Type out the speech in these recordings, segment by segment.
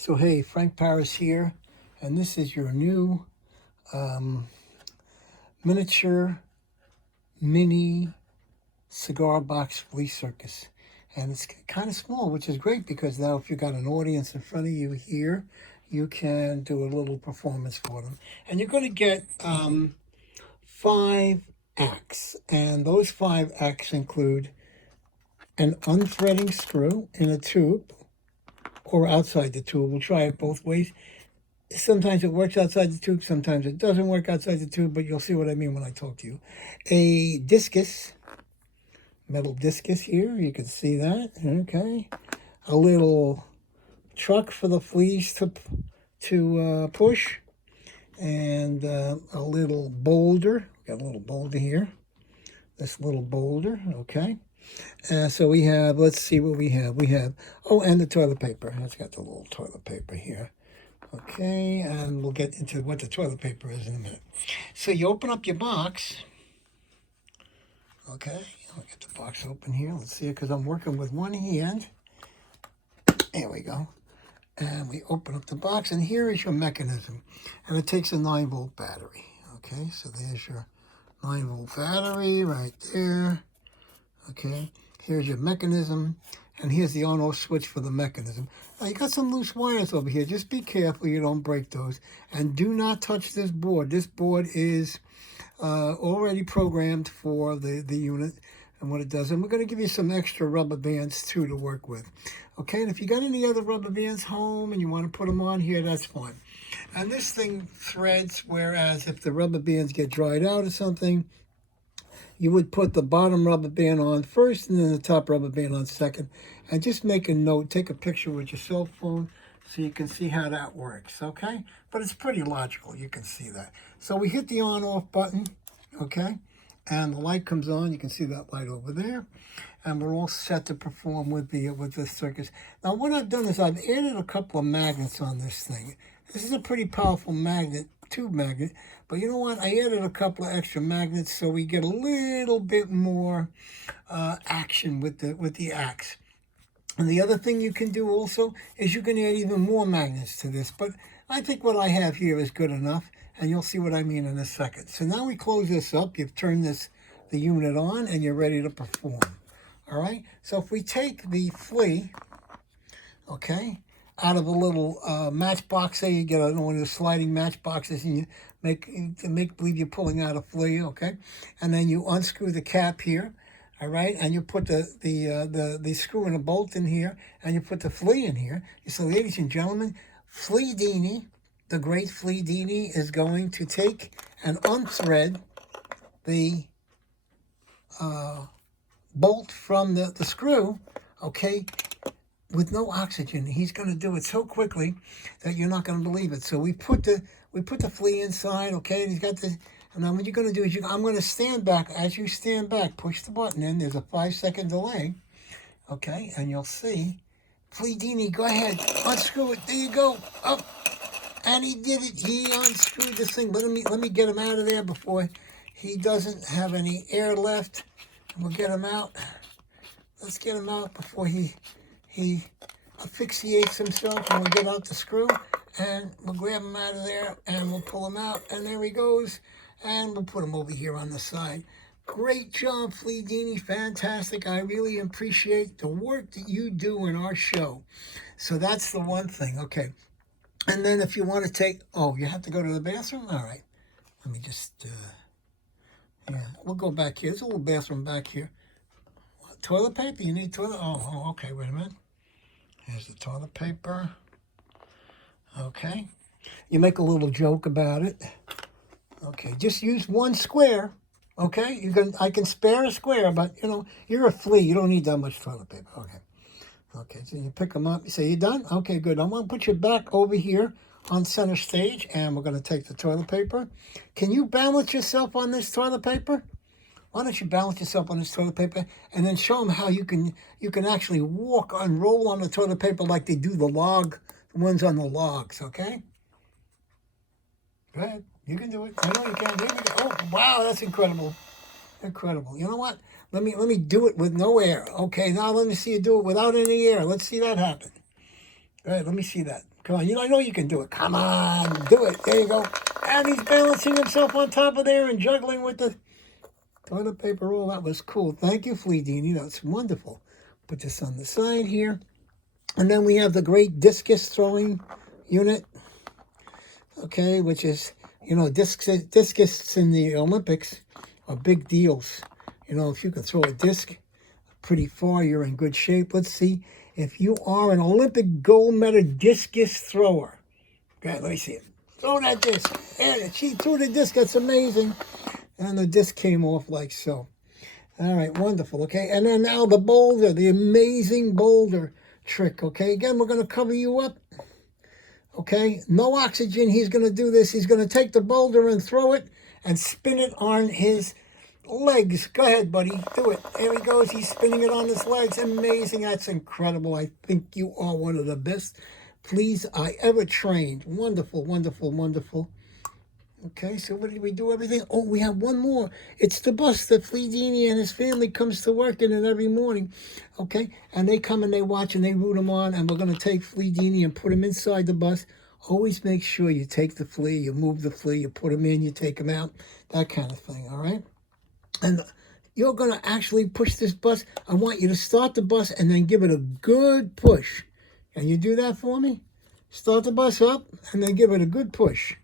So hey, Frank Paris here, and this is your new um, miniature mini cigar box flea circus. And it's kind of small, which is great because now if you've got an audience in front of you here, you can do a little performance for them. And you're going to get 5 acts, and those 5 acts include an unthreading screw in a tube or outside the tube. We'll try it both ways. Sometimes it works outside the tube, sometimes it doesn't work outside the tube, but you'll see what I mean when I talk to you. A discus, metal discus here, you can see that, okay. A little truck for the fleas to push, and a little boulder. Got a little boulder here, this little boulder, okay. So we have, let's see what we have. We have, oh, and the toilet paper. It's got the little toilet paper here. Okay, and we'll get into what the toilet paper is in a minute. So you open up your box. Okay, I'll get the box open here. Let's see it, because I'm working with one hand. There we go. And we open up the box, and here is your mechanism. And it takes a 9-volt battery. Okay, so there's your 9-volt battery right there. Okay, here's your mechanism. And here's the on-off switch for the mechanism. Now, you got some loose wires over here. Just be careful you don't break those. And do not touch this board. This board is already programmed for the unit and what it does. And we're going to give you some extra rubber bands, too, to work with. Okay, and if you got any other rubber bands home and you want to put them on here, that's fine. And this thing threads, whereas if the rubber bands get dried out or something, you would put the bottom rubber band on first and then the top rubber band on second. And just make a note, take a picture with your cell phone so you can see how that works, okay? But it's pretty logical, you can see that. So we hit the on-off button, okay? And the light comes on, you can see that light over there. And we're all set to perform with the circus. Now what I've done is I've added a couple of magnets on this thing. This is a pretty powerful magnet, tube magnet, but you know what? I added a couple of extra magnets so we get a little bit more action with the axe. And the other thing you can do also is you can add even more magnets to this, but I think what I have here is good enough, and you'll see what I mean in a second. So now we close this up. You've turned the unit on, and you're ready to perform. All right. So if we take the flea, okay, out of a little matchbox. Say you get one of the sliding matchboxes and you make believe you're pulling out a flea, okay? And then you unscrew the cap here, all right? And you put the screw and a bolt in here, and you put the flea in here. So, ladies and gentlemen, Flea Dini, the great Flea Dini, is going to take and unthread the bolt from the screw, okay, with no oxygen. He's going to do it so quickly that you're not going to believe it. So we put the flea inside, okay, and he's got the, and then what you're going to do is I'm going to stand back. As you stand back, push the button in. There's a 5-second delay, okay, and you'll see. Flea Dini, go ahead, unscrew it. There you go. Up, and he did it. He unscrewed this thing. Let me get him out of there before he doesn't have any air left. And we'll get him out. Let's get him out before he asphyxiates himself, and we'll get out the screw, and we'll grab him out of there, and we'll pull him out, and there he goes, and we'll put him over here on the side. Great job, Flea Dini, fantastic. I really appreciate the work that you do in our show. So that's the one thing, okay. And then if you want to take, oh, you have to go to the bathroom? All right, let me just, yeah, we'll go back here. There's a little bathroom back here. Toilet paper? You need toilet? Oh, okay, wait a minute. Here's the toilet paper. Okay. You make a little joke about it. Okay, just use one square. Okay, I can spare a square, but you know, you're a flea. You don't need that much toilet paper. Okay. Okay, so you pick them up. You say, you done? Okay, good. I'm going to put you back over here on center stage, and we're going to take the toilet paper. Can you balance yourself on this toilet paper? Why don't you balance yourself on this toilet paper and then show them how you can actually walk and roll on the toilet paper like they do the ones on the logs, okay? Go ahead. You can do it. I know you can. There we go. Oh, wow, that's incredible. Incredible. You know what? Let me do it with no air. Okay, now let me see you do it without any air. Let's see that happen. Go ahead, let me see that. Come on, I know you can do it. Come on, do it. There you go. And he's balancing himself on top of there and juggling with the toilet paper roll. That was cool. Thank you, Flea Dini. That's wonderful. Put this on the side here. And then we have the great discus throwing unit. Okay, which is, discus in the Olympics are big deals. If you can throw a disc pretty far, you're in good shape. Let's see if you are an Olympic gold medal discus thrower. Okay, let me see it. Throw that disc. And she threw the disc. That's amazing. And the disc came off like so. All right, wonderful. Okay, and then now the boulder, the amazing boulder trick. Okay, again, we're going to cover you up. Okay, no oxygen. He's going to do this. He's going to take the boulder and throw it and spin it on his legs. Go ahead, buddy. Do it. There he goes. He's spinning it on his legs. Amazing. That's incredible. I think you are one of the best fleas I ever trained. Wonderful, wonderful, wonderful. Okay, so what did we do? Everything. Oh, we have one more. It's the bus that Flea Dini and his family comes to work in it every morning. Okay, and they come and they watch and they root him on, and we're going to take Flea Dini and put him inside the bus. Always make sure you take the flea, you move the flea, you put him in, you take him out, that kind of thing, all right? And you're going to actually push this bus. I want you to start the bus and then give it a good push. Can you do that for me? Start the bus up and then give it a good push.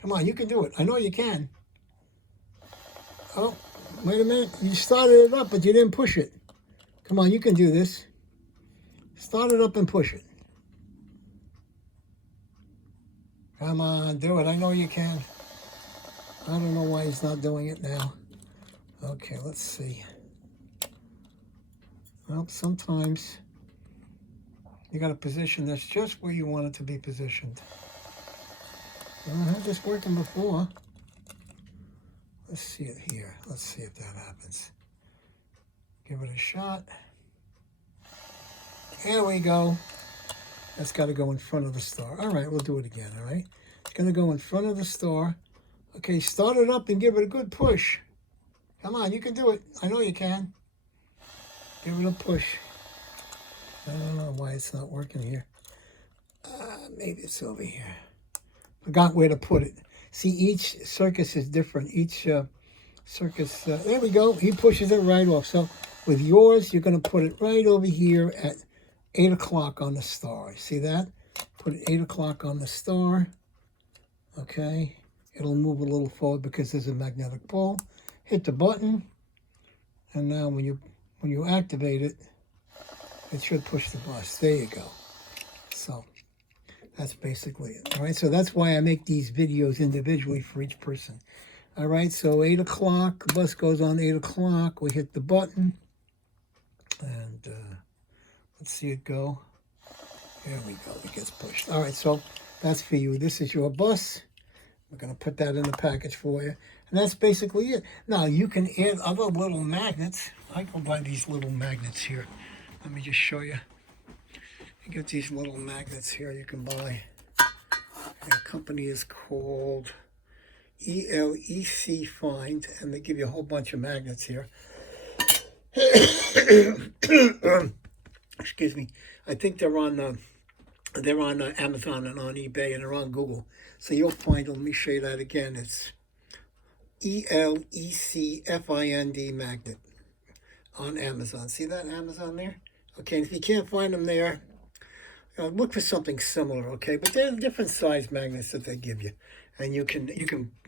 Come on, you can do it. I know you can. Oh, wait a minute. You started it up, but you didn't push it. Come on, you can do this. Start it up and push it. Come on, do it. I know you can. I don't know why he's not doing it now. Okay, let's see. Well, sometimes you got a position that's just where you want it to be positioned. I had this working before. Let's see it here. Let's see if that happens. Give it a shot. There we go. That's got to go in front of the star. All right, we'll do it again, all right? It's going to go in front of the star. Okay, start it up and give it a good push. Come on, you can do it. I know you can. Give it a push. I don't know why it's not working here. Maybe it's over here. Forgot where to put it. See, each circus is different. Each circus, there we go. He pushes it right off. So with yours, you're going to put it right over here at 8 o'clock on the star. See that? Put it 8 o'clock on the star. Okay. It'll move a little forward because there's a magnetic pole. Hit the button. And now when you activate it, it should push the bus. There you go. So that's basically it. All right, so that's why I make these videos individually for each person. All right, so 8 o'clock, the bus goes on 8 o'clock. We hit the button, and let's see it go. There we go, it gets pushed. All right, so that's for you. This is your bus. We're going to put that in the package for you. And that's basically it. Now, you can add other little magnets. I go buy these little magnets here. Let me just show you. You get these little magnets here you can buy. The company is called ELEC Find, and they give you a whole bunch of magnets here. Excuse me. I think they're on Amazon and on eBay and they're on Google. So you'll find them. Let me show you that again. It's ELEC Find magnet on Amazon. See that Amazon there? Okay, and if you can't find them there, look for something similar, okay? But they're different size magnets that they give you, and you can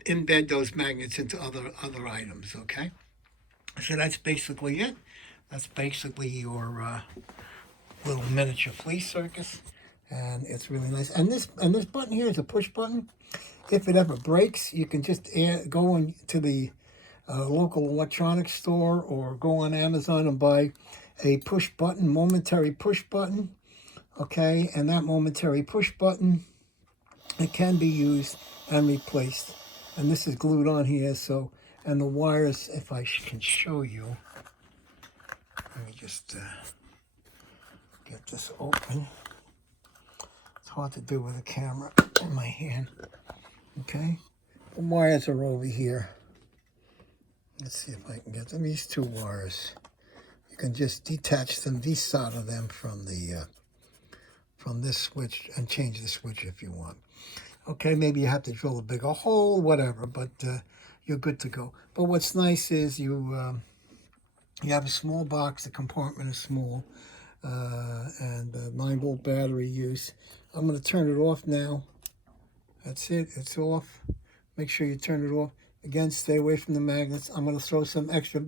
embed those magnets into other items, okay? So that's basically it. That's basically your little miniature flea circus, and it's really nice. And this button here is a push button. If it ever breaks, you can just go into the local electronics store or go on Amazon and buy a push button, momentary push button. Okay, and that momentary push button, it can be used and replaced. And this is glued on here, so, and the wires, if I can show you, let me just get this open. It's hard to do with a camera in my hand. Okay, the wires are over here. Let's see if I can get them. These two wires, you can just detach them, these side of them from from this switch and change the switch if you want. Okay, maybe you have to drill a bigger hole, whatever, but you're good to go. But what's nice is you have a small box, the compartment is small, and 9-volt battery use. I'm going to turn it off now. That's it, it's off. Make sure you turn it off. Again, stay away from the magnets. I'm going to throw some extra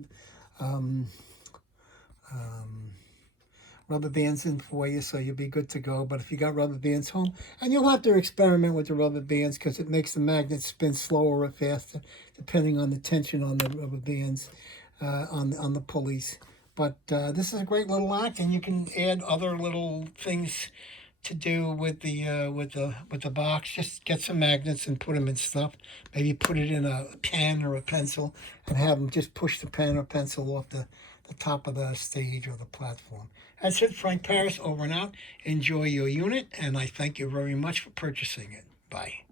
rubber bands in for you, so you'll be good to go. But if you got rubber bands home, and you'll have to experiment with the rubber bands because it makes the magnet spin slower or faster, depending on the tension on the rubber bands on the pulleys. But this is a great little lock, and you can add other little things to do with the box. Just get some magnets and put them in stuff. Maybe put it in a pen or a pencil and have them just push the pen or pencil off the top of the stage or the platform. That's it, Frank Paris, over and out. Enjoy your unit, and I thank you very much for purchasing it. Bye.